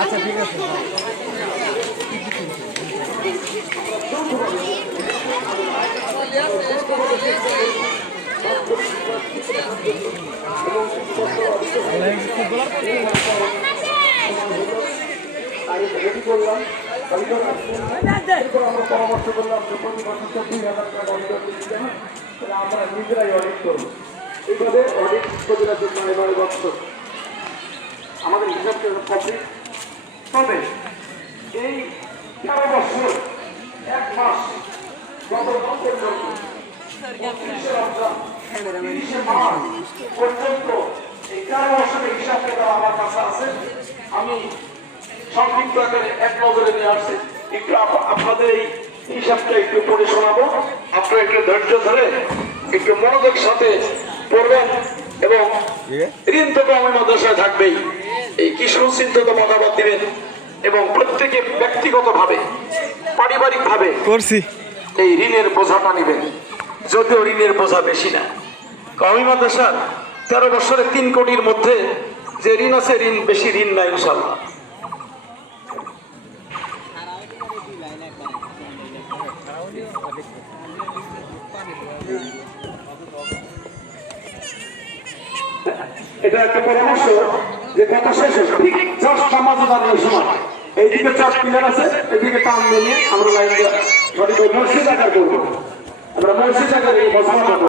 আচ্ছা ঠিক আছে পরামর্শ করলাম যে প্রতি বছর ২০,০০০ টাকা অডিট দিতে হয়, তাহলে আমরা নিজেরাই অডিট করবো। এইভাবে অডিট প্রতিটা বছর আমাদের হিসাব কমপ্লিট তবে এই ১৩ বছর ১ মাস গতকাল পর্যন্ত ৩০শে রমজান ৩০শে মার্চ পর্যন্ত এই ১৩ বছরের হিসাব কেতাব আমার কাছে আছে। আমি সংক্ষিপ্ত আকারে এক নজরে নিয়ে আসছি, একটু আপনাদের এই হিসাবটা একটু পড়ে শোনাবো। আপনারা একটু ধৈর্য ধরে একটু মনোযোগ সাথে পড়বেন এবং ঋণ তো গ্রামের মাদ্রাসায় থাকবেই, এই কি সুচিন্তিত মতামত দিবেন এবং প্রত্যেকে ব্যক্তিগতভাবে পারিবারিকভাবে করছি এই ঋণের বোঝাটা নেবেন। যদিও ঋণের বোঝা বেশি না, কওমি মাদ্রাসার ১৩ বছরে ৩ কোটির মধ্যে যে ঋণ আছে, ঋণ বেশি ঋণ না ইনশাল্লাহ। এটা একটা পরামর্শ যে কথা শেষ ঠিক জাস্ট নামাজে দাঁড়ানোর সময় এইদিকে ৪ পিলার আছে, এদিকে টান নিয়ে আমরা লাইন মসজিদ আকার করবো, আমরা মসজিদ আকারে